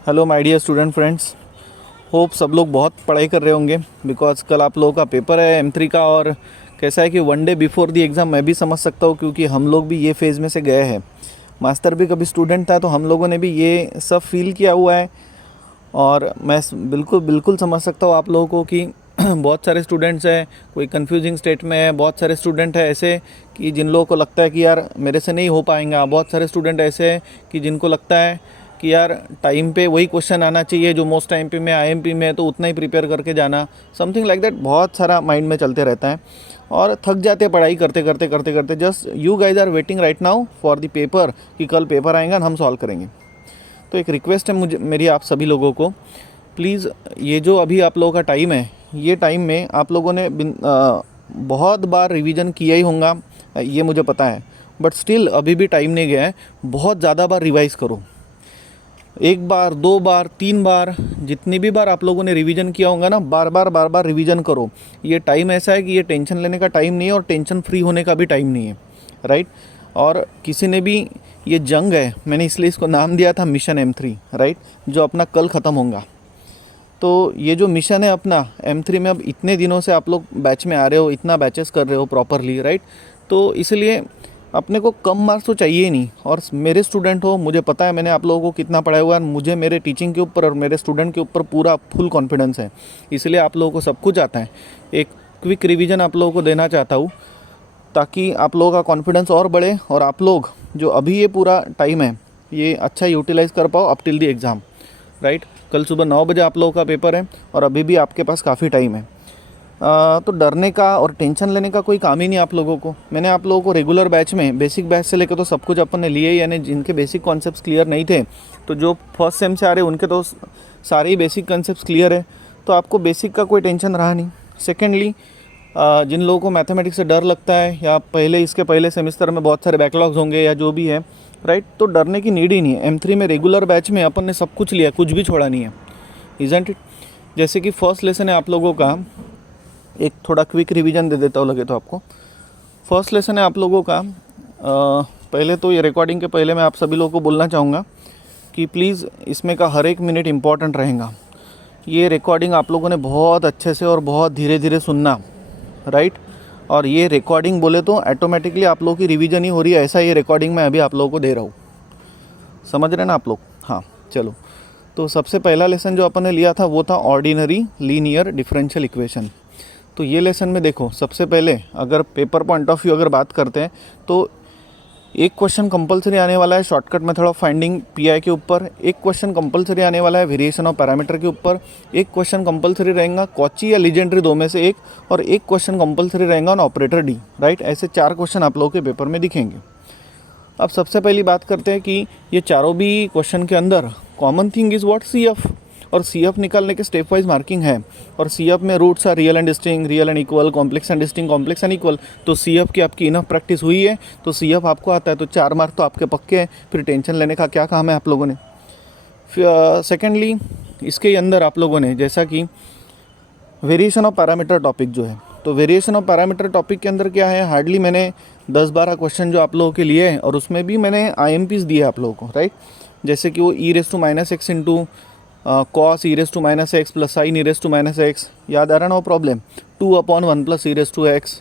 Hello my dear student friends. Hope सब लोग बहुत पढ़ाई कर रहे होंगे बिकॉज कल आप लोगों का पेपर है M3 का। और कैसा है कि one day before the exam मैं भी समझ सकता हूँ क्योंकि हम लोग भी ये फेज़ में से गए हैं। मास्टर भी कभी स्टूडेंट था तो हम लोगों ने भी ये सब फील किया हुआ है। और मैं बिल्कुल बिल्कुल समझ सकता हूँ आप लोगों को कि बहुत सारे स्टूडेंट्स हैं, कोई कंफ्यूजिंग स्टेट में है। बहुत सारे स्टूडेंट हैं ऐसे कि जिन लोगों को लगता है कि यार मेरे से नहीं हो पाएगा। बहुत सारे स्टूडेंट ऐसे हैं कि जिनको लगता है कि यार टाइम पे वही क्वेश्चन आना चाहिए जो मोस्ट टाइम पे में IMP में है, तो उतना ही प्रिपेयर करके जाना, समथिंग लाइक दैट। बहुत सारा माइंड में चलते रहता है और थक जाते हैं पढ़ाई करते करते करते करते। Just you guys are waiting right now for the paper कि कल पेपर आएगा और हम सॉल्व करेंगे। तो एक रिक्वेस्ट है मुझे मेरी आप सभी लोगों को, प्लीज़ ये जो अभी आप लोगों का टाइम है, ये टाइम में आप लोगों ने बहुत बार रिवीजन किया ही होगा, ये मुझे पता है। बट स्टिल अभी भी टाइम नहीं गया है। बहुत ज़्यादा बार रिवाइज़ करो, एक बार, दो बार, तीन बार, जितनी भी बार आप लोगों ने रिवीजन किया होगा ना, बार बार रिवीजन करो। ये टाइम ऐसा है कि ये टेंशन लेने का टाइम नहीं है और टेंशन फ्री होने का भी टाइम नहीं है, राइट। और किसी ने भी, ये जंग है, मैंने इसलिए इसको नाम दिया था मिशन M3, राइट, जो अपना कल ख़त्म होगा। तो ये जो मिशन है अपना M3 में, अब इतने दिनों से आप लोग बैच में आ रहे हो, इतना बैचेस कर रहे हो प्रॉपरली, राइट। तो इसलिए अपने को कम मार्क्स तो चाहिए ही नहीं। और मेरे स्टूडेंट हो, मुझे पता है मैंने आप लोगों को कितना पढ़ाया हुआ है। मुझे मेरे टीचिंग के ऊपर और मेरे स्टूडेंट के ऊपर पूरा फुल कॉन्फिडेंस है, इसलिए आप लोगों को सब कुछ आता है। एक क्विक रिवीजन आप लोगों को देना चाहता हूँ ताकि आप लोगों का कॉन्फिडेंस और बढ़े और आप लोग जो अभी ये पूरा टाइम है ये अच्छा यूटिलाइज़ कर पाओ up till the exam, right. कल सुबह 9 बजे आप लोगों का पेपर है और अभी भी आपके पास काफ़ी टाइम है। तो डरने का और टेंशन लेने का कोई काम ही नहीं आप लोगों को। मैंने आप लोगों को रेगुलर बैच में, बेसिक बैच से लेकर तो सब कुछ अपन ने लिए, यानी जिनके बेसिक कॉन्सेप्ट्स क्लियर नहीं थे, तो जो फर्स्ट सेम से आ रहे उनके तो सारे ही बेसिक कॉन्सेप्ट्स क्लियर है, तो आपको बेसिक का कोई टेंशन रहा नहीं। सेकेंडली, जिन लोगों को मैथमेटिक्स से डर लगता है या पहले इसके पहले सेमेस्टर में बहुत सारे बैकलॉग्स होंगे या जो भी है, राइट, तो डरने की नीड ही नहीं है। M3 में रेगुलर बैच में अपन ने सब कुछ लिया, कुछ भी छोड़ा नहीं है, इज़न्ट इट। जैसे कि फर्स्ट लेसन है आप लोगों का, एक थोड़ा क्विक रिवीजन दे देता हूँ लगे तो आपको। फर्स्ट लेसन है आप लोगों का। पहले तो ये रिकॉर्डिंग के पहले मैं आप सभी लोगों को बोलना चाहूँगा कि प्लीज़ इसमें का हर एक मिनट इम्पॉर्टेंट रहेगा। ये रिकॉर्डिंग आप लोगों ने बहुत अच्छे से और बहुत धीरे धीरे सुनना, राइट। और ये रिकॉर्डिंग बोले तो ऑटोमेटिकली आप लोगों की रिवीजन ही हो रही है, ऐसा ये रिकॉर्डिंग मैं अभी आप लोगों को दे रहा हूँ। समझ रहे ना आप लोग? हाँ, चलो। तो सबसे पहला लेसन जो अपन ने लिया था वो था ऑर्डिनरी लीनियर डिफरेंशियल इक्वेशन। तो ये लेसन में देखो, सबसे पहले अगर पेपर पॉइंट ऑफ व्यू अगर बात करते हैं तो एक क्वेश्चन कंपलसरी आने वाला है shortcut method of finding PI के ऊपर, एक क्वेश्चन कंपलसरी आने वाला है वेरिएशन ऑफ पैरामीटर के ऊपर, एक क्वेश्चन कंपलसरी रहेगा कॉची या लीजेंड्री, दो में से एक, और एक क्वेश्चन कंपलसरी रहेगा ऑन ऑपरेटर D, राइट। ऐसे 4 क्वेश्चन आप लोगों के पेपर में दिखेंगे। अब सबसे पहली बात करते हैं कि ये चारों भी क्वेश्चन के अंदर common thing is what, CF। और CF निकालने के स्टेप वाइज मार्किंग है। और CF में roots are real and distinct, real and equal, complex and distinct, complex and equal. तो CF की आपकी इनफ प्रैक्टिस हुई है तो CF आपको आता है, तो 4 मार्क तो आपके पक्के हैं। फिर टेंशन लेने का क्या काम है आप लोगों ने। सेकेंडली, इसके अंदर आप लोगों ने जैसा कि वेरिएशन ऑफ पैरामीटर टॉपिक जो है, तो वेरिएशन ऑफ पैरामीटर टॉपिक के अंदर क्या है, हार्डली मैंने 10-12 क्वेश्चन जो आप लोगों के लिए हैं और उसमें भी मैंने IMPs दिए आप लोगों को, राइट। जैसे कि वो e⁻x into cos e⁻x plus sin e⁻x, याद आ रहा ना वो प्रॉब्लम, 2/1 प्लस e⁻x।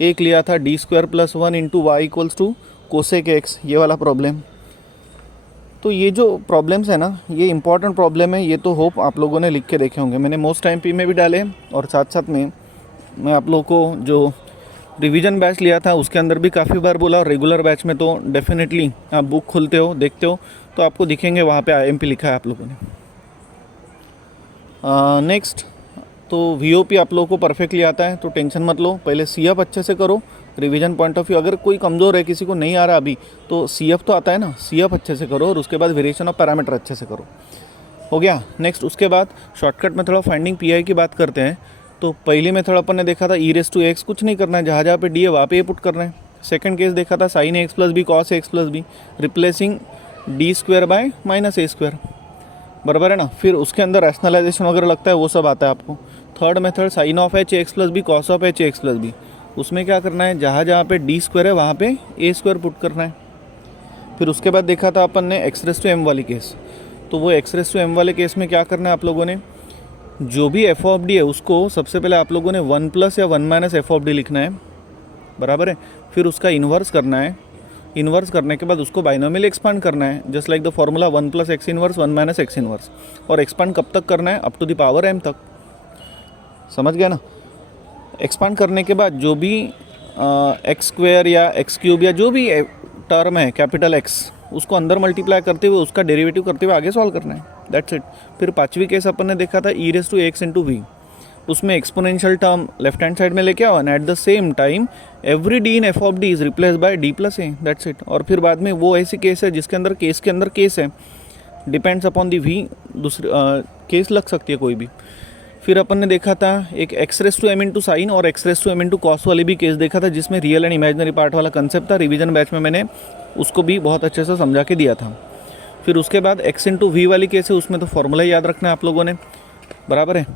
एक लिया था d² plus 1 into y equals to cosec x, ये वाला प्रॉब्लम। तो ये जो प्रॉब्लम्स है ना, ये इंपॉर्टेंट प्रॉब्लम है, ये तो होप आप लोगों ने लिख के देखे होंगे। मैंने मोस्ट IMP में भी डाले और साथ साथ में मैं आप लोगों को जो रिवीजन बैच लिया था उसके अंदर भी काफ़ी बार बोला, और रेगुलर बैच में तो डेफिनेटली आप बुक खोलते हो, देखते हो तो आपको दिखेंगे वहाँ पे IMP लिखा है आप लोगों ने। नेक्स्ट, तो VOP आप लोगों को परफेक्टली आता है तो टेंशन मत लो। पहले CF अच्छे से करो, रिवीजन पॉइंट ऑफ व्यू। अगर कोई कमज़ोर है, किसी को नहीं आ रहा अभी, तो CF तो आता है ना, CF अच्छे से करो और उसके बाद वेरिएशन ऑफ पैरामीटर अच्छे से करो। हो गया। नेक्स्ट, उसके बाद shortcut method of finding PI की बात करते हैं। तो पहली मेथड अपन ने देखा था e⁻x, कुछ नहीं करना है, जहाँ जहाँ पे D है वहाँ पे पुट करना है। सेकंड केस देखा था sin ax plus b cos ax plus b, replacing d² by -a², बराबर है ना। फिर उसके अंदर रैशनलाइजेशन वगैरह लगता है, वो सब आता है आपको। Third method sin of h plus B cos of h plus B, उसमें क्या करना है, जहाँ जहाँ पे d² है वहाँ पे a² पुट करना है। फिर उसके बाद देखा था अपन ने x⁻m वाली केस। तो वो एक्स रेस टू एम वाले केस में क्या करना है आप लोगों ने, जो भी एफ ऑफ डी है उसको सबसे पहले आप लोगों ने 1 प्लस या 1 माइनस एफ ऑफ डी लिखना है, बराबर है। फिर उसका इन्वर्स करना है, इन्वर्स करने के बाद उसको बाइनोमियल एक्सपांड करना है, just like the formula 1 plus X inverse 1 minus X inverse. और एक्सपांड कब तक करना है, up to the power M तक, समझ गया ना। एक्सपांड करने के बाद जो भी एक्स स्क्वायर या एक्स क्यूब या जो भी टर्म है कैपिटल एक्स, उसको अंदर मल्टीप्लाई करते हुए उसका डेरिवेटिव करते हुए आगे सॉल्व करना है, दैट्स इट। फिर पांचवी केस अपन ने देखा था E raise to X into V, उसमें exponential term left hand side में लेके आओ and at the same time every D in F of D is replace by D plus A, that's it. और फिर बाद में वो ऐसी केस है जिसके अंदर केस के अंदर केस है, डिपेंड्स अपॉन दी वी, दूसरी केस लग सकती है कोई भी। फिर अपन ने देखा था एक X raise to M into sine और X raise to M into cos वाली भी केस देखा था, जिसमें रियल एंड इमेजिनरी पार्ट वाला कंसेप्ट था। रिवीजन बैच में मैंने उसको भी बहुत अच्छे से समझा के दिया था। फिर उसके बाद एक्स इंटू वी वाली केस है, उसमें तो फॉर्मूला याद रखना है आप लोगों ने, बराबर है।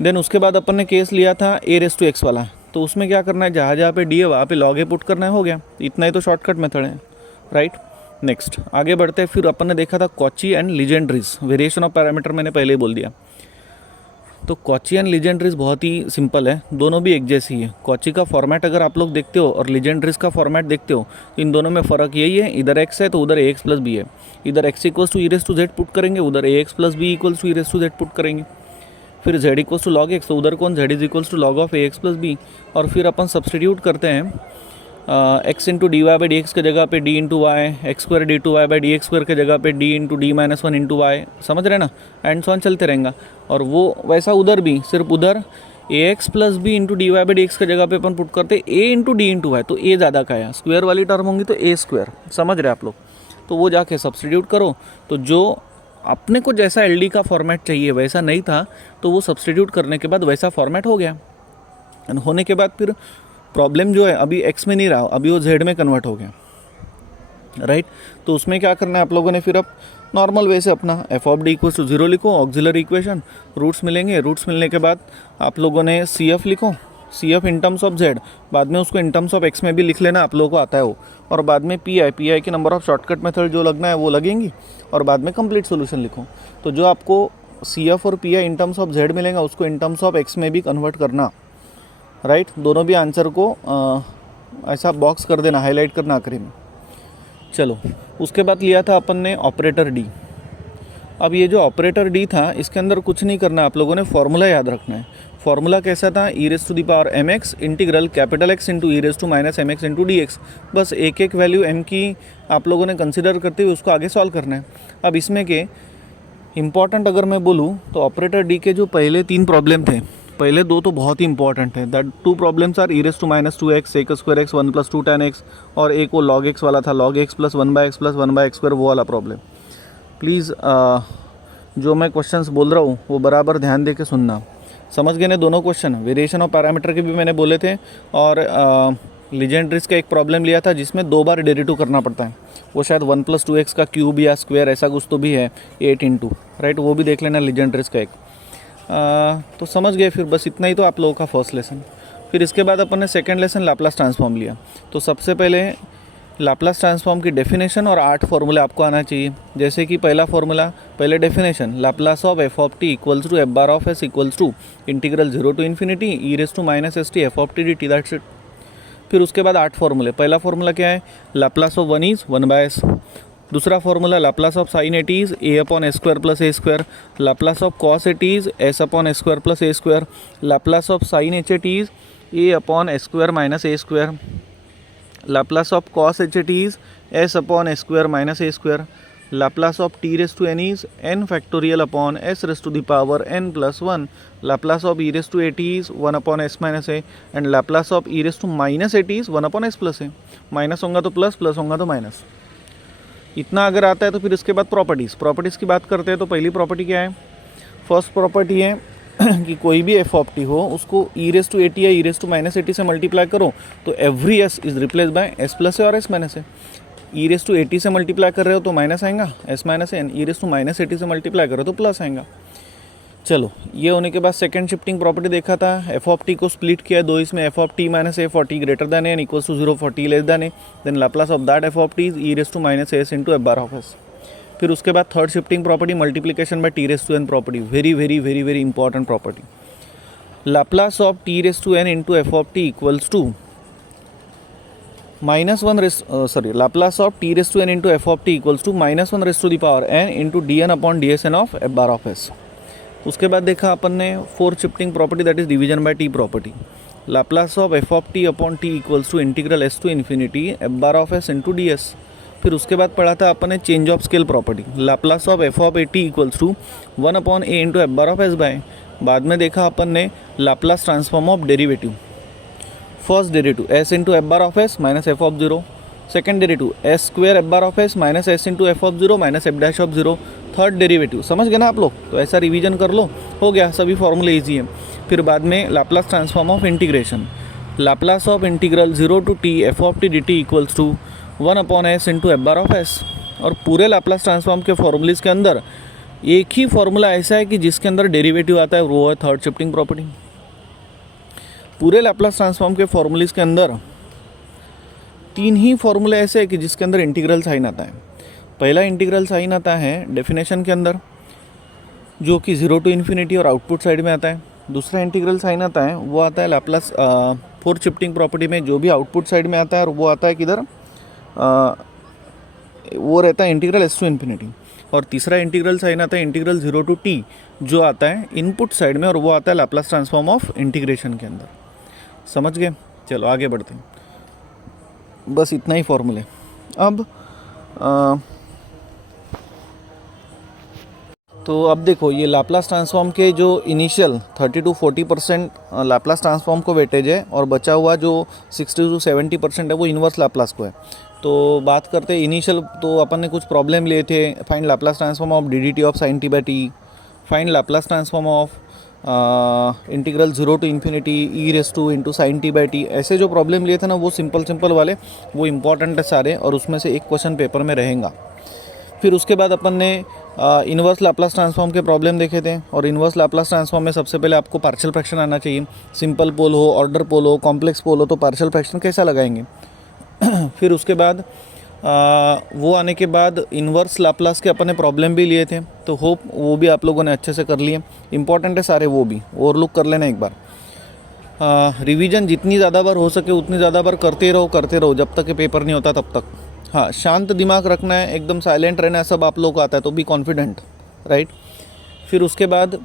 देन उसके बाद अपन ने केस लिया था ए रेस टू एक्स वाला, तो उसमें क्या करना है, जहाँ जहाँ पे डी है वहाँ पे लॉग ए पुट करना है, हो गया। इतना ही तो शॉर्टकट मेथड है, राइट। नेक्स्ट आगे बढ़ते हैं। फिर अपन ने देखा था Cauchy and Legendre's, variation of parameter मैंने पहले ही बोल दिया। तो कॉची एंड लीजेंड्रीज बहुत ही सिंपल है, दोनों भी एक जैसी है। कॉची का फॉर्मेट अगर आप लोग देखते हो और लीजेंड्रीज का फॉर्मेट देखते हो तो इन दोनों में फ़र्क यही है, इधर एक्स है तो उधर ए एक्स प्लस बी है, इधर X equals to E raise to Z put करेंगे, उधर A X plus B equals to E raise to Z put करेंगे। फिर Z equals to log X, तो उधर कौन, Z is equals to log of A X plus B. और फिर अपन सब्सटीट्यूट करते हैं X into D Y by D X की जगह पे D into Y, X square D two Y by D X square की जगह पे D into D minus one into Y, समझ रहे ना, एंड सॉन चलते रहेगा। और वो वैसा उधर भी, सिर्फ उधर A X plus B into D Y by D X की जगह पे अपन पुट करते A into D into Y, तो ए ज़्यादा का है, स्क्वायर वाली टर्म होंगी तो ए स्क्वायर, समझ रहे आप लोग। तो वो जाके सब्सटीट्यूट करो, तो जो अपने को जैसा एल डी का फॉर्मेट चाहिए वैसा नहीं था, तो वो सब्सटीट्यूट करने के बाद वैसा फॉर्मेट हो गया। एंड होने के बाद फिर प्रॉब्लम जो है अभी एक्स में नहीं रहा, अभी वो जेड में कन्वर्ट हो गया, राइट। तो उसमें क्या करना है आप लोगों ने, फिर अब नॉर्मल वे से अपना F of D equals to 0 लिखो, ऑक्सिलरी इक्वेशन, रूट्स मिलेंगे, रूट्स मिलने के बाद आप लोगों ने सी एफ लिखो, C F in terms of Z, बाद में उसको इन टर्म्स ऑफ एक्स में भी लिख लेना, आप लोगों को आता है वो। और बाद में पी आई के नंबर ऑफ शॉर्टकट मेथड जो लगना है वो लगेंगी, और बाद में कंप्लीट सोल्यूशन लिखो। तो जो आपको सी एफ और P I in terms of Z मिलेगा उसको इन टर्म्स ऑफ एक्स में भी कन्वर्ट करना, राइट। दोनों भी आंसर को ऐसा बॉक्स कर देना, हाईलाइट करना आखिरी में। चलो उसके बाद लिया था अपन ने ऑपरेटर डी। अब ये जो ऑपरेटर डी था इसके अंदर कुछ नहीं करना, आप लोगों ने फॉर्मूला याद रखना है। फॉर्मूला कैसा था, E raise to the power M X integral capital X into E raise to minus M X into D X. बस एक एक वैल्यू एम की आप लोगों ने कंसिडर करते हुए उसको आगे सॉल्व करना है। अब इसमें के इम्पॉर्टेंट अगर मैं बोलूँ तो ऑपरेटर डी के जो पहले 3 प्रॉब्लम थे, पहले 2 तो बहुत ही इंपॉर्टेंट है, that 2 problems are E raise to minus 2x sec square X 1 plus 2 tan x, और एक वो लॉग एक्स वाला था, log x plus 1 by x plus 1 by x square, वो वाला प्रॉब्लम। प्लीज़ जो मैं क्वेश्चंस बोल रहा हूँ वो बराबर ध्यान दे के सुनना। समझ गए ना दोनों क्वेश्चन, वेरिएशन ऑफ पैरामीटर के भी मैंने बोले थे, और लीजेंड्रीज का एक प्रॉब्लम लिया था जिसमें 2 बार डेरिवेटिव करना पड़ता है, वो शायद 1 प्लस 2x का क्यूब या स्क्वायर ऐसा कुछ तो भी है 8 इंटू, राइट, वो भी देख लेना लीजेंड्रीज का एक। तो समझ गए, फिर बस इतना ही तो आप लोगों का फर्स्ट लेसन। फिर इसके बाद अपन ने सेकंड लेसन लाप्लास ट्रांसफॉर्म लिया। तो सबसे पहले लाप्लास ट्रांसफॉर्म की डेफिनेशन और 8 फॉर्मूले आपको आना चाहिए। जैसे कि पहला फॉर्मूला, पहले definition, Laplace of F of T equals to F bar of S equals to integral 0 to infinity E raise to minus S T F of T D T, that's it. फिर उसके बाद 8 फॉर्मूले। पहला formula क्या है, Laplace of 1 is 1 by S. दूसरा formula Laplace of sine at is A upon S square plus A square. Laplace of cos at is S upon S square plus A square. Laplace of sine H at is A upon S square minus A square. Laplace of cos H at is S upon S square minus A square. Laplace of T raise to N is N factorial upon S raise to the power N plus 1। Laplace of E raise to A T is 1 upon S minus A, and Laplace of E raise to minus A T is 1 upon S plus A. Minus होगा तो plus, plus होगा तो minus. इतना अगर आता है तो फिर इसके बाद प्रॉपर्टीज़ की बात करते हैं। तो पहली प्रॉपर्टी क्या है, फर्स्ट प्रॉपर्टी है कि कोई भी एफ ऑफ टी हो उसको E raise to A T या E raise to minus A T से मल्टीप्लाई करो तो every S is replace by S plus A और S minus A. E raise to A T से multiply कर रहे हो तो माइनस आएगा S minus A, and E raise to minus A T से मल्टीप्लाई करो तो प्लस आएगा। चलो ये होने के बाद सेकंड शिफ्टिंग प्रॉपर्टी देखा था, एफ ऑफ टी को स्प्लिट किया 2 इसमें, F of T minus A for T greater than N equals to 0 for T less than A, then Laplace of that F of T is E raise to minus S into F bar of S. फिर उसके बाद third shifting property multiplication by T raise to N property, very very very very important property. Laplace of T raise to N into F of T equals to Laplace of T raise to N into F of T equals to -1 raise to the power N into D N upon D S N of F bar of S. उसके बाद देखा अपन ने fourth shifting property that is division by T property. Laplace of F of T upon T equals to integral S to infinity F bar of S into D S. फिर उसके बाद पढ़ा था अपन ने change of scale property. Laplace of F of A T equals to 1 upon A into F bar of S by. बाद में देखा अपन ने Laplace transform of derivative. First derivative S into F bar of S minus F of zero. Second derivative S square F bar of S minus S into F of zero minus F dash of zero. Third derivative समझ गए ना आप लोग, तो ऐसा revision कर लो, हो गया, सभी फॉर्मूले ईजी है. फिर बाद में Laplace transform of integration. Laplace of integral 0 to T F of T D T equals to 1 upon S into F bar of S. और पूरे लाप्लास ट्रांसफॉर्म के फॉर्मूलेज के अंदर एक ही फॉर्मूला ऐसा है कि जिसके अंदर डेरिवेटिव आता है, वो है थर्ड शिफ्टिंग प्रॉपर्टी. पूरे लाप्लास ट्रांसफॉर्म के फॉर्मूलेज के अंदर 3 ही फॉर्मूले ऐसे हैं कि जिसके अंदर इंटीग्रल साइन आता है. पहला इंटीग्रल साइन आता है डेफिनेशन के अंदर, जो कि 0 टू इन्फिनिटी और आउटपुट साइड में आता है. दूसरा इंटीग्रल साइन आता है, वो आता है लाप्लास फोर्थ शिफ्टिंग प्रॉपर्टी में, जो भी आउटपुट साइड में आता है, और वो आता है किधर, वो रहता है इंटीग्रल एस टू इन्फिनिटी. और तीसरा इंटीग्रल साइन आता है इंटीग्रल 0 टू टी, जो आता है इनपुट साइड में, और वो आता है लाप्लास ट्रांसफॉर्म ऑफ इंटीग्रेशन के अंदर. समझ गए? चलो आगे बढ़ते हैं. बस इतना ही फॉर्मूले. अब तो अब देखो, ये लाप्लास ट्रांसफॉर्म के जो इनिशियल 30 to 40% लाप्लास ट्रांसफॉर्म को वेटेज है, और बचा हुआ जो 60 to 70% है वो इन्वर्स लाप्लास को है. तो बात करते हैं इनिशियल, तो अपन ने कुछ प्रॉब्लम लिए थे. Find Laplace transform of D D T of sine T by T, find Laplace transform of integral 0 to infinity E raise to into sine T by T. ऐसे जो प्रॉब्लम लिए थे ना, वो सिंपल वाले, वो इंपॉर्टेंट है सारे, और उसमें से एक क्वेश्चन पेपर में रहेगा. फिर उसके बाद अपन ने इन्वर्स लाप्लास ट्रांसफॉर्म के प्रॉब्लम देखे थे. और इन्वर्स लाप्लास ट्रांसफॉर्म में सबसे पहले आपको पार्शियल फ्रैक्शन आना चाहिए. सिंपल पोल हो, ऑर्डर पोल हो, कॉम्प्लेक्स पोल हो, तो पार्शियल फ्रैक्शन कैसा लगाएंगे. फिर उसके बाद वो आने के बाद इन्वर्स लाप्लास के अपन ने प्रॉब्लम भी लिए थे, तो होप वो भी आप लोगों ने अच्छे से कर लिए. इंपॉर्टेंट है सारे, वो भी ओवरलुक कर लेना एक बार. रिवीजन जितनी ज़्यादा बार हो सके उतनी ज़्यादा बार करते रहो जब तक पेपर नहीं होता तब तक. हाँ, शांत दिमाग रखना है, एकदम साइलेंट रहना है, सब आप लोगों को आता है, तो बी कॉन्फिडेंट, राइट. फिर उसके बाद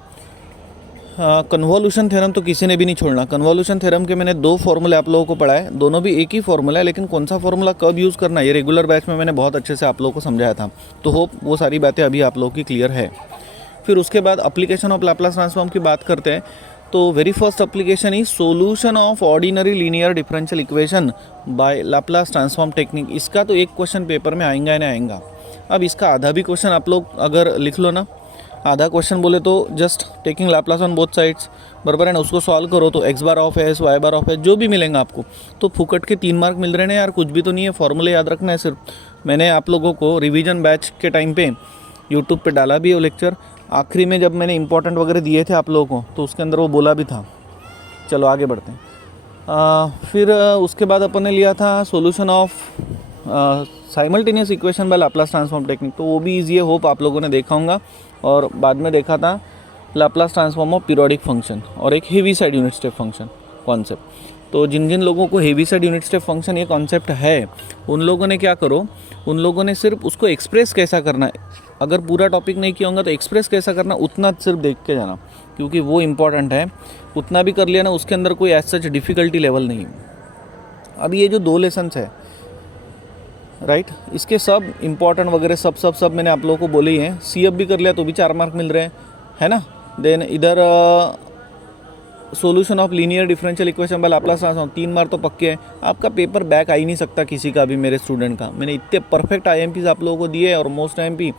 कन्वोल्यूशन थ्योरम तो किसी ने भी नहीं छोड़ना. कन्वोल्यूशन थ्योरम के मैंने 2 फॉर्मूले आप लोगों को पढ़ाए, दोनों भी एक ही फॉर्मूला है, लेकिन कौन सा फॉर्मूला कब यूज़ करना है, ये रेगुलर बैच में मैंने बहुत अच्छे से आप लोगों को समझाया था. तो होप वो सारी बातें अभी आप लोगों की क्लियर है. फिर उसके बाद एप्लीकेशन ऑफ लाप्लास ट्रांसफॉर्म की बात करते हैं. तो very first application is solution of ordinary linear differential equation by Laplace transform technique. इसका तो एक क्वेश्चन पेपर में आएगा या नहीं आएगा. अब इसका आधा भी क्वेश्चन आप लोग अगर लिख लो ना, आधा क्वेश्चन बोले तो just taking Laplace on both sides, बराबर है ना, उसको सॉल्व करो तो X bar of S, Y bar of S, जो भी मिलेगा आपको, तो फुकट के 3 मार्क मिल रहे हैं यार. कुछ भी तो नहीं है, फॉर्मूले याद रखना है सिर्फ. मैंने आप लोगों को रिवीजन बैच के टाइम पे यूट्यूब पे डाला भी है वो लेक्चर. आखिरी में जब मैंने इंपॉर्टेंट वगैरह दिए थे आप लोगों को, तो उसके अंदर वो बोला भी था. चलो आगे बढ़ते हैं. फिर उसके बाद अपन ने लिया था solution of simultaneous equation by Laplace transform technique, तो वो भी ईजी है, होप आप लोगों ने देखा होगा. और बाद में देखा था Laplace transform of periodic function और एक heavy side unit step function concept. तो जिन जिन लोगों को heavy side unit step function ये कॉन्सेप्ट है, उन लोगों ने क्या करो, उन लोगों ने सिर्फ उसको एक्सप्रेस कैसा करना है, अगर पूरा टॉपिक नहीं किया होगा तो एक्सप्रेस कैसा करना उतना सिर्फ देख के जाना, क्योंकि वो इम्पॉर्टेंट है. उतना भी कर लिया ना, उसके अंदर कोई एज सच डिफ़िकल्टी लेवल नहीं है. अब ये जो 2 लेसन्स है, राइट, इसके सब इंपॉर्टेंट वगैरह सब मैंने आप लोगों को बोले ही हैं. सी भी कर लिया तो भी 4 मार्क मिल रहे हैं, है ना. देन इधर solution of linear differential equation by Laplace transform 3 mark तो पक्के हैं. आपका पेपर बैक आ ही नहीं सकता किसी का भी, मेरे स्टूडेंट का. मैंने इतने परफेक्ट IMPs आप लोगों को दिए और मोस्ट IMP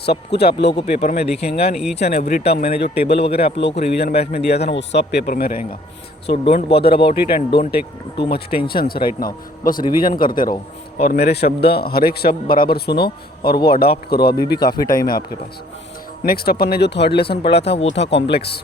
सब कुछ आप लोगों को पेपर में दिखेंगे. And each and every term मैंने जो टेबल वगैरह आप लोगों को रिवीजन बैच में दिया था ना, वो सब पेपर में रहेगा. So don't bother about it and don't take too much tension right now. बस रिवीजन करते रहो और मेरे शब्द, हर एक शब्द बराबर सुनो और वो अडॉप्ट करो. अभी भी काफ़ी टाइम है आपके पास. नेक्स्ट अपन ने जो थर्ड लेसन पढ़ा था वो था कॉम्प्लेक्स.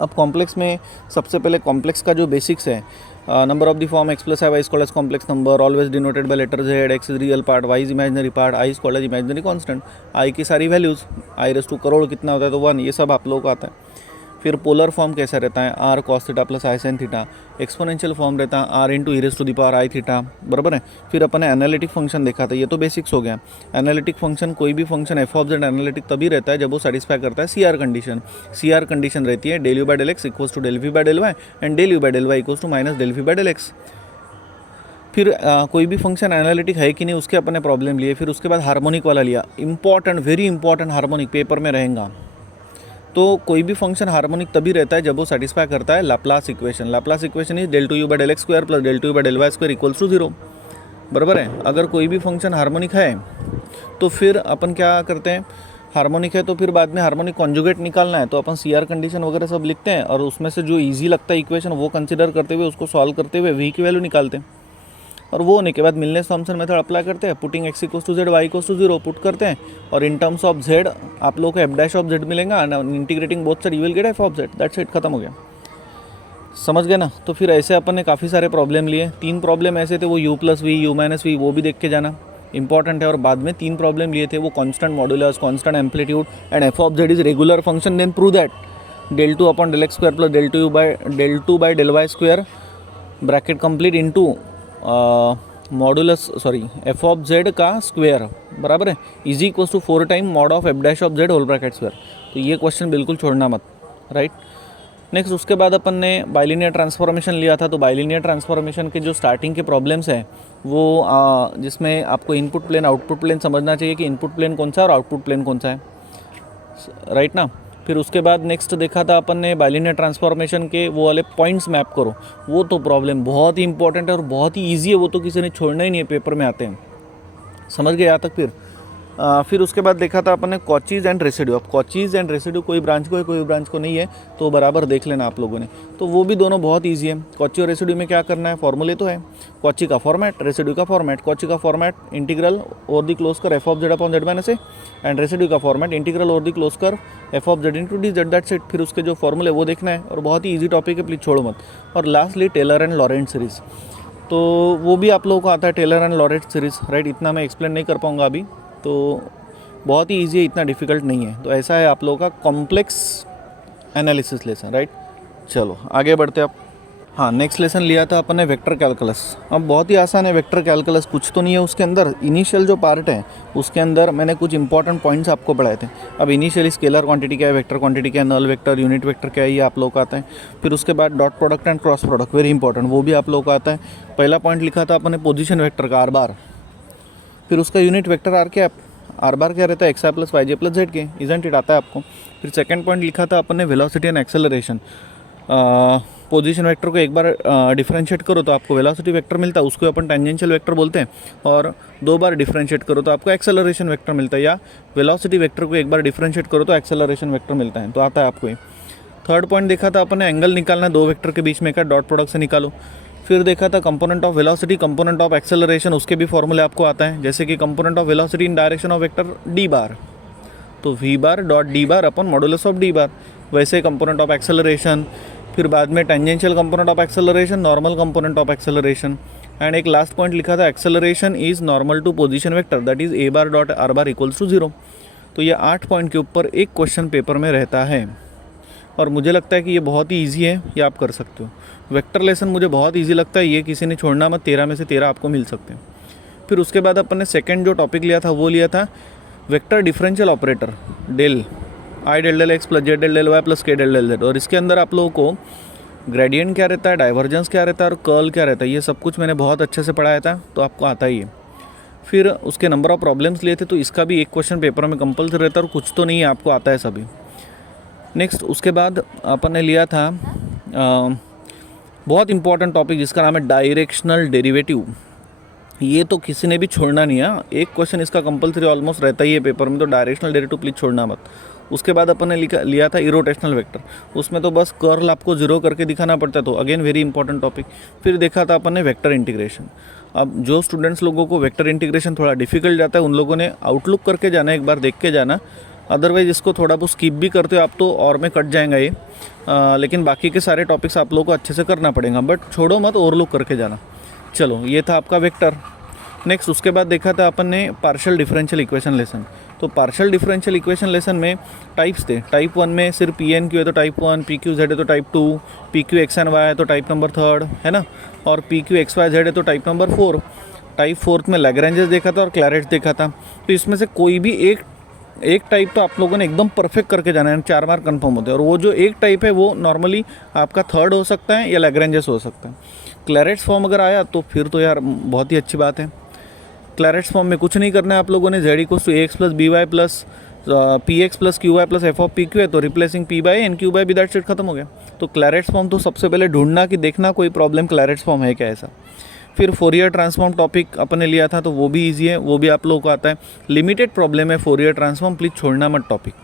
अब कॉम्प्लेक्स में सबसे पहले कॉम्प्लेक्स का जो बेसिक्स है, number of the form x plus I is called as complex number, always denoted by letter z, x is real part, y is imaginary part, i is called as imaginary constant, i की सारी values, i raise to करोड़ कितना होता है तो 1, ये सब आप लोगों को आता है। फिर पोलर फॉर्म कैसा रहता है, r cos theta plus I sine theta, exponential form रहता है r into E raise to the power I theta, बराबर है। फिर अपन ने एनालिटिक फंक्शन देखा था, ये तो बेसिक्स हो गया। एनालिटिक फंक्शन, कोई भी function F of Z analytic तभी रहता है जब वो सेटिस्फाई करता है C R condition. C R condition रहती है del U by del X equals to del V by del Y and del U by del Y equals to minus del V by del X. फिर कोई भी function analytic है कि नहीं उसके अपन ने प्रॉब्लम लिए। फिर उसके बाद हार्मोनिक वाला लिया, important, very important, harmonic paper में रहेगा। तो कोई भी फंक्शन हार्मोनिक तभी रहता है जब वो सेटिस्फाई करता है Laplace equation. Laplace equation is del two U by del X square plus del two U by del Y square equals to 0, बराबर है। अगर कोई भी फंक्शन हार्मोनिक है तो फिर अपन क्या करते हैं, हार्मोनिक है तो फिर बाद में हार्मोनिक कॉन्जुगेट निकालना है तो अपन सी आर कंडीशन वगैरह सब लिखते हैं और उसमें से जो ईजी लगता है इक्वेशन वो कंसिडर करते हुए उसको सॉल्व करते हुए वी की वैल्यू निकालते हैं। और वो होने के बाद मिलनेस थॉम्सन मेथड अप्लाई करते हैं, putting X equals to Z Y equals to 0 put करते हैं और इन टर्म्स ऑफ जेड आप लोगों को एफ डैश ऑफ जेड मिलेगा, integrating both side you will get F of Z, that's it, खत्म हो गया। समझ गए ना। तो फिर ऐसे अपन ने काफ़ी सारे प्रॉब्लम लिए, 3 प्रॉब्लम ऐसे थे, वो u plus V, U minus V, वो भी देख के जाना इंपॉर्टेंट है। और बाद में 3 प्रॉब्लम लिए थे, वो constant modulus, constant amplitude and F of Z is regular function, then prove that del two upon del X square plus del two by del Y square bracket complete into modulus sorry F of Z का square, बराबर है, is equals to 4 time mod of F dash of Z whole bracket square. तो ये question बिल्कुल छोड़ना मत, right. Next उसके बाद अपन ने बाइलिनियर ट्रांसफॉर्मेशन लिया था। तो बाइलिनियर ट्रांसफॉर्मेशन के जो स्टार्टिंग के प्रॉब्लम्स हैं वो जिसमें आपको इनपुट प्लेन आउटपुट प्लेन समझना चाहिए कि इनपुट प्लेन कौन सा है और आउटपुट प्लेन कौन सा है, राइट ना। फिर उसके बाद नेक्स्ट देखा था अपन ने बाइलिनियर ट्रांसफॉर्मेशन के वो वाले पॉइंट्स मैप करो, वो तो प्रॉब्लम बहुत ही इंपॉर्टेंट है और बहुत ही ईजी है, वो तो किसी ने छोड़ना ही नहीं है, पेपर में आते हैं, समझ गए यहाँ तक। फिर उसके बाद देखा था अपन ने कॉचीज एंड रेसिड्यू। अब कॉचीज एंड रेसिड्यू कोई ब्रांच को है कोई ब्रांच को नहीं है तो बराबर देख लेना आप लोगों ने। तो वो भी दोनों बहुत इजी है। कॉची और रेसिड्यू में क्या करना है, फॉर्मूले तो है, कॉची का फॉर्मेट, रेसिड्यू का फॉर्मेट। कॉची का format integral over the close curve F of Z upon Z minus A, and residue का format integral over the close curve F of Z into D Z, that's it. फिर उसके जो फॉर्मूले वो देखना है और बहुत ही ईजी टॉपिक है, प्लीज छोड़ो मत। और lastly Taylor and Laurent series, तो वो भी आप लोगों को आता है, Taylor and Laurent series, right. इतना मैं एक्सप्लेन नहीं कर पाऊँगा अभी, तो बहुत ही ईजी है, इतना डिफिकल्ट नहीं है। तो ऐसा है आप लोगों का कॉम्प्लेक्स एनालिसिस लेसन, राइट। चलो आगे बढ़ते आप। हाँ, नेक्स्ट लेसन लिया था अपन ने वेक्टर कैलकुलस। अब बहुत ही आसान है वेक्टर कैलकुलस, कुछ तो नहीं है उसके अंदर। इनिशियल जो पार्ट है उसके अंदर मैंने कुछ इंपॉर्टेंट पॉइंट्स आपको पढ़ाए थे। अब इनिशियली स्केलर क्वांटिटी क्या है, वेक्टर क्वांटिटी क्या है, नल वेक्टर, यूनिट वेक्टर क्या है, ये आप लोग को आता है। फिर उसके बाद dot product and cross product, very important, वो भी आप लोग को आता है। पहला पॉइंट लिखा था अपन ने पोजिशन वेक्टर का, आर बार। फिर उसका यूनिट वेक्टर आर क्या, आर बार क्या रहता है, एक्स आई प्लस वाई जे प्लस जेड के, इजेंट इट आता है आपको। फिर सेकंड पॉइंट लिखा था अपन ने velocity and acceleration. Position vector को एक बार डिफरेंशिएट करो तो आपको वेलोसिटी वेक्टर मिलता है, उसको अपन टेंजेंशियल वेक्टर बोलते हैं। और 2 बार डिफरेंशिएट करो तो आपको एक्सेलरेशन वेक्टर मिलता है, या वेलोसिटी वेक्टर को एक बार डिफरेंशिएट करो तो एक्सेलरेशन वेक्टर मिलता है, तो आता है आपको ये। थर्ड पॉइंट देखा था अपन ने एंगल निकालना 2 वेक्टर के बीच में का, डॉट प्रोडक्ट से निकालो। फिर देखा था component of velocity, component of acceleration, उसके भी फॉर्मूले आपको आता है, जैसे कि component of velocity in direction of vector D bar, तो V bar dot D bar अपन मॉडुलस ऑफ डी बार। वैसे कंपोनेंट ऑफ एक्सेलरेशन, फिर बाद में tangential component of acceleration, normal component of acceleration, and एक लास्ट पॉइंट लिखा था acceleration is normal to position vector, that is A bar dot are bar equals to 0। तो ये 8 point के ऊपर एक क्वेश्चन पेपर में रहता है और मुझे लगता है कि ये बहुत ही ईजी है, ये आप कर सकते हो। वेक्टर लेसन मुझे बहुत ईजी लगता है, ये किसी ने छोड़ना मत, 13 में से 13 आपको मिल सकते हैं। फिर उसके बाद अपन ने सेकंड जो टॉपिक लिया था वो लिया था vector differential operator, del I del del X plus Z del del Y plus K del del Z. और इसके अंदर आप लोगों को ग्रेडियंट क्या रहता है, डाइवर्जेंस क्या रहता है और कर्ल क्या रहता है, ये सब कुछ मैंने बहुत अच्छे से पढ़ाया था, तो आपको आता ही है। फिर उसके नंबर ऑफ प्रॉब्लम्स लिए थे, तो इसका भी एक क्वेश्चन पेपर में कंपल्सरी रहता है और कुछ तो नहीं है, आपको आता है सभी। नेक्स्ट उसके बाद अपन ने लिया था बहुत इंपॉर्टेंट टॉपिक जिसका नाम है डायरेक्शनल डेरिवेटिव। ये तो किसी ने भी छोड़ना नहीं है, एक क्वेश्चन इसका कंपलसरी ऑलमोस्ट रहता ही है पेपर में, तो डायरेक्शनल डेरिवेटिव प्लीज छोड़ना मत। उसके बाद अपन ने लिया था इरोटेशनल वेक्टर, उसमें तो बस कर्ल आपको 0 करके दिखाना पड़ता है, तो अगेन वेरी इंपॉर्टेंट टॉपिक। फिर देखा था अपन ने वेक्टर इंटीग्रेशन। अब जो स्टूडेंट्स लोगों को वेक्टर इंटीग्रेशन थोड़ा डिफिकल्ट जाता है उन लोगों ने आउटलुक करके जाना, एक बार देख के जाना, अदरवाइज़ इसको थोड़ा बहुत स्किप भी करते हो आप तो और में कट जाएगा ये, लेकिन बाकी के सारे टॉपिक्स आप लोगों को अच्छे से करना पड़ेगा, बट छोड़ो मत, ओवरलुक करके जाना। चलो ये था आपका वेक्टर। नेक्स्ट उसके बाद देखा था अपन ने पार्शियल डिफरेंशियल इक्वेशन लेसन। तो पार्शियल डिफरेंशियल इक्वेशन लेसन में टाइप्स थे। टाइप 1 में सिर्फ पी एन क्यू है तो टाइप 1, पी क्यू जेड है तो type 2, P Q X N Y है तो टाइप नंबर 3 है ना, और P Q X Y Z है तो टाइप नंबर 4। टाइप 4 में लैग्रेंजेस देखा था और क्लैरेट्स देखा था। तो इसमें से कोई भी एक टाइप तो आप लोगों ने एकदम परफेक्ट करके जाना है, 4 मार्क कंफर्म होते हैं। और वो जो एक टाइप है वो नॉर्मली आपका 3rd हो सकता है या लैग्रेंजेस हो सकता है। क्लैरेट्स फॉर्म अगर आया तो फिर तो यार बहुत ही अच्छी बात है। क्लैरेट्स फॉर्म में कुछ नहीं करना है आप लोगों ने, Z equals to A X plus B Y plus P X plus Q Y plus F of P Q है तो replacing P by N Q by B, that shit खत्म हो गया। तो क्लैरेट्स फॉर्म तो सबसे पहले ढूंढना कि देखना कोई प्रॉब्लम क्लैरेट्स फॉर्म है क्या ऐसा। फिर फोरियर ट्रांसफॉर्म टॉपिक अपन ने लिया था तो वो भी ईजी है, वो भी आप लोगों को आता है। लिमिटेड प्रॉब्लम है फोरियर ट्रांसफॉर्म, प्लीज़ छोड़ना मत टॉपिक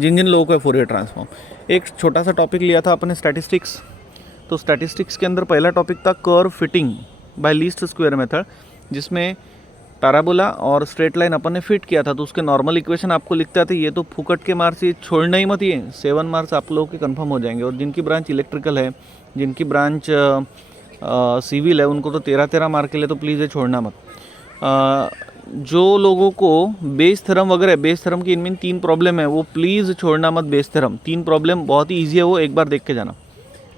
जिन जिन लोगों को है फोरियर ट्रांसफॉर्म। एक छोटा सा टॉपिक लिया था अपन ने स्टैटिस्टिक्स। तो स्टैटिस्टिक्स के अंदर पहला टॉपिक था curve fitting bye least square method, जिसमें पैराबोला और स्ट्रेट लाइन अपन ने फिट किया था। तो उसके नॉर्मल इक्वेशन आपको लिखते आते, ये तो फुकट के मार्क्स, ये छोड़ना ही मत, ये 7 मार्क्स आप लोगों के कंफर्म हो जाएंगे। और जिनकी ब्रांच इलेक्ट्रिकल है, जिनकी ब्रांच सिविल है, उनको तो 13 मार्क के लिए तो प्लीज़ ये छोड़ना मत। जो लोगों को बेस थ्योरम वगैरह, बेस थ्योरम की इनमें 3 प्रॉब्लम है, वो प्लीज़ छोड़ना मत। बेस थ्योरम 3 प्रॉब्लम बहुत ही ईजी है, वो एक बार देख के जाना।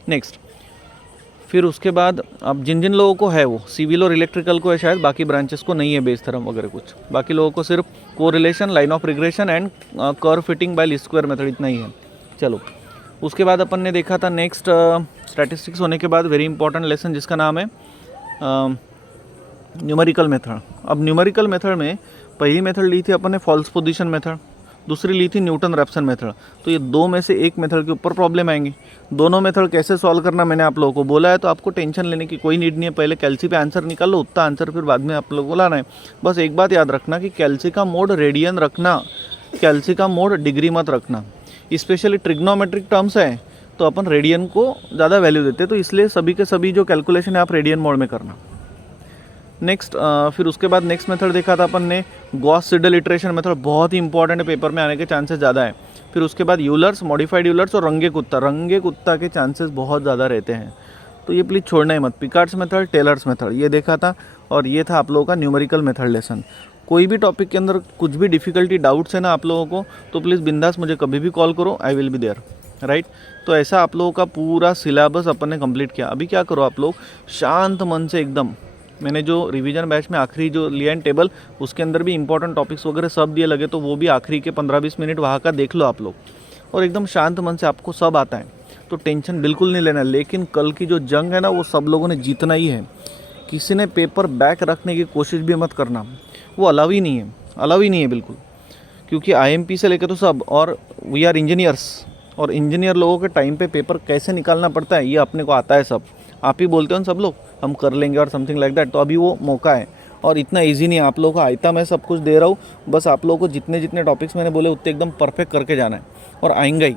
नेक्स्ट फिर उसके बाद अब जिन जिन लोगों को है वो सिविल और इलेक्ट्रिकल को है शायद, बाकी ब्रांचेस को नहीं है बेस थ्योरम वगैरह कुछ। बाकी लोगों को सिर्फ correlation, line of regression and curve fitting bye least square method, इतना ही है। चलो उसके बाद अपन ने देखा था नेक्स्ट स्टैटिस्टिक्स होने के बाद वेरी इंपॉर्टेंट लेसन जिसका नाम है न्यूमेरिकल मेथड। अब न्यूमेरिकल मेथड में पहली मेथड ली थी अपन ने फॉल्स पोजीशन मेथड, दूसरी ली थी न्यूटन रैप्सन मेथड। तो ये 2 में से एक मेथड के ऊपर प्रॉब्लम आएंगी। दोनों मेथड कैसे सॉल्व करना मैंने आप लोगों को बोला है, तो आपको टेंशन लेने की कोई नीड नहीं है। पहले कैल्सी पे आंसर निकाल लो, उतना आंसर फिर बाद में आप लोगों को लाना है। बस एक बात याद रखना कि कैल्सी का मोड रेडियन रखना, कैल्सी का मोड डिग्री मत रखना। स्पेशली ट्रिग्नोमेट्रिक टर्म्स है तो अपन रेडियन को ज़्यादा वैल्यू देते हैं, तो इसलिए सभी के सभी जो कैलकुलेशन है आप रेडियन मोड में करना। नेक्स्ट फिर उसके बाद नेक्स्ट मेथड देखा था अपन ने गॉस सिडल इटरेशन मेथड, बहुत ही इंपॉर्टेंट है, पेपर में आने के चांसेस ज़्यादा है। फिर उसके बाद यूलर्स, मॉडिफाइड यूलर्स और रंगे कुत्ता के चांसेस बहुत ज़्यादा रहते हैं, तो ये प्लीज़ छोड़ना ही मत। पिकार्ड्स मेथड, टेलर्स मेथड, ये देखा था। और ये था आप लोगों का न्यूमेरिकल मेथड लेसन। कोई भी टॉपिक के अंदर कुछ भी डिफ़िकल्टी, डाउट्स है ना आप लोगों को, तो प्लीज़ बिंदास मुझे कभी भी कॉल करो, I will be there, right. तो ऐसा आप लोगों का पूरा सिलेबस अपन ने कंप्लीट किया। अभी क्या करो आप लोग, शांत मन से एकदम, मैंने जो रिवीजन बैच में आखिरी जो लिया है टेबल, उसके अंदर भी इंपॉर्टेंट टॉपिक्स वगैरह सब दिए लगे, तो वो भी आखिरी के 15-20 मिनट वहाँ का देख लो आप लोग, और एकदम शांत मन से, आपको सब आता है तो टेंशन बिल्कुल नहीं लेना। लेकिन कल की जो जंग है ना, वो सब लोगों ने जीतना ही है। किसी ने पेपर बैक रखने की कोशिश भी मत करना, वो अलाउ ही नहीं है बिल्कुल। क्योंकि आईएमपी से लेकर तो सब, और वी आर इंजीनियर्स, और इंजीनियर लोगों के टाइम पे पेपर कैसे निकालना पड़ता है ये अपने को आता है सब। आप ही बोलते हो ना सब लोग हम कर लेंगे और समथिंग लाइक दैट, तो अभी वो मौका है और इतना इजी नहीं है। आप लोगों को आयता मैं सब कुछ दे रहा हूँ, बस आप लोगों को जितने जितने टॉपिक्स मैंने बोले उतने एकदम परफेक्ट करके जाना है, और आएंगे ही,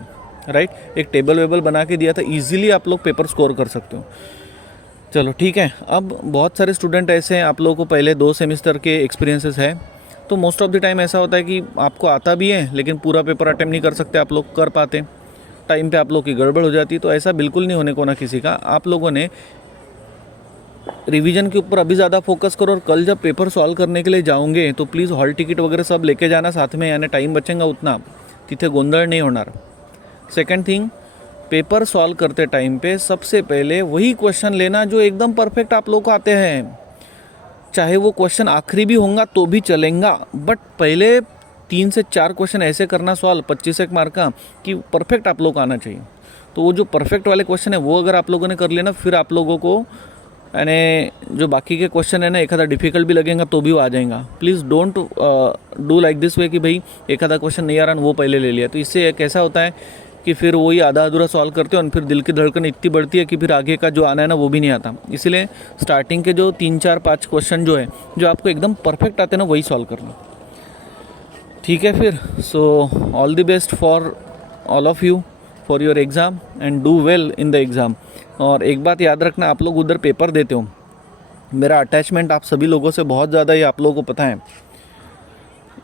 राइट। एक टेबल वेबल बना के दिया था, ईजिली आप लोग पेपर स्कोर कर सकते हो। चलो ठीक है। अब बहुत सारे स्टूडेंट ऐसे हैं, आप लोगों को पहले 2 सेमेस्टर के एक्सपीरियंसेस है, तो मोस्ट ऑफ द टाइम ऐसा होता है कि आपको आता भी है लेकिन पूरा पेपर अटेम्प्ट नहीं कर सकते आप लोग, कर पाते टाइम पे आप लोग की गड़बड़ हो जाती है। तो ऐसा बिल्कुल नहीं होने को ना किसी का। आप लोगों ने रिवीजन के ऊपर अभी ज़्यादा फोकस करो, और कल जब पेपर सॉल्व करने के लिए जाओगे तो प्लीज़ हॉल टिकट वगैरह सब लेके जाना साथ में, यानी टाइम बचेगा उतना, तिथे गोंधळ नहीं होणार। सेकंड थिंग, पेपर सॉल्व करते टाइम पे सबसे पहले वही क्वेश्चन लेना जो एकदम परफेक्ट आप लोग को आते हैं, चाहे वो क्वेश्चन आखिरी भी होगा तो भी चलेगा, बट पहले 3 से 4 क्वेश्चन ऐसे करना सॉल्व 25 मार्क का कि परफेक्ट आप लोग को आना चाहिए। तो वो जो परफेक्ट वाले क्वेश्चन है वो अगर आप लोगों ने कर लेना, फिर आप लोगों को यानी जो बाकी के क्वेश्चन है ना, एक आधा डिफिकल्ट भी लगेगा तो भी वो आ जाएगा। Please don't do like this way कि भाई एक आधा क्वेश्चन नहीं आ रहा वो पहले ले लिया, तो इससे कैसा होता है कि फिर वही आधा अधूरा सॉल्व करते हो और फिर दिल की धड़कन इतनी बढ़ती है कि फिर आगे का जो आना है ना वो भी नहीं आता। इसीलिए स्टार्टिंग के जो 3, 4, 5 क्वेश्चन जो है जो आपको एकदम परफेक्ट आते हैं ना वही सॉल्व करना, ठीक है। फिर so all the best for all of you for your exam and do well in the exam. और एक बात याद रखना, आप लोग उधर पेपर देते हो, मेरा अटैचमेंट आप सभी लोगों से बहुत ज़्यादा है, आप लोगों को पता है।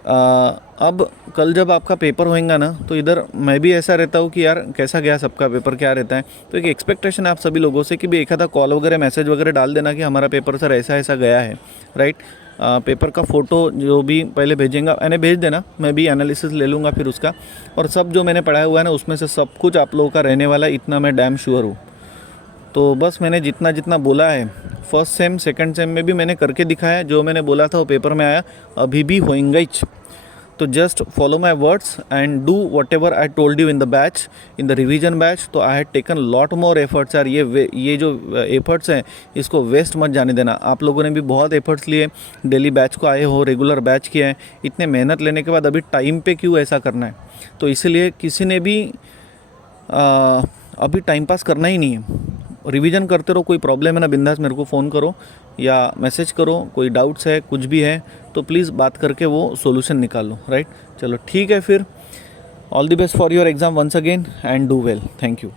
अब कल जब आपका पेपर होएगा ना, तो इधर मैं भी ऐसा रहता हूँ कि यार कैसा गया सबका पेपर, क्या रहता है। तो एक एक्सपेक्टेशन है आप सभी लोगों से कि भी एक आधा कॉल वगैरह मैसेज वगैरह डाल देना कि हमारा पेपर सर ऐसा ऐसा गया है, राइट। पेपर का फ़ोटो जो भी पहले भेजेंगे मैंने भेज देना, मैं भी एनालिसिस ले लूँगा फिर उसका। और सब जो मैंने पढ़ाया हुआ है ना, उसमें से सब कुछ आप लोगों का रहने वाला है, इतना मैं डैम श्योर हूँ। तो बस मैंने जितना जितना बोला है फर्स्ट सेम सेकंड सेम में भी मैंने करके दिखाया है, जो मैंने बोला था वो पेपर में आया, अभी भी होएगा ही। तो just follow my words and do whatever I told you in the batch, in the revision batch. तो I had taken lot more efforts यार, ये जो एफर्ट्स हैं इसको वेस्ट मत जाने देना। आप लोगों ने भी बहुत एफर्ट्स लिए, डेली बैच को आए हो, रेगुलर बैच किया है, इतने मेहनत लेने के बाद अभी टाइम पे क्यों ऐसा करना है। तो इसलिए किसी ने भी अभी टाइम पास करना ही नहीं है, रिवीजन करते रहो। कोई प्रॉब्लम है ना, बिंदास मेरे को फ़ोन करो या मैसेज करो, कोई डाउट्स है कुछ भी है तो प्लीज़ बात करके वो सॉल्यूशन निकाल लो, राइट। चलो ठीक है फिर, all the best for your exam once again and do well, thank you.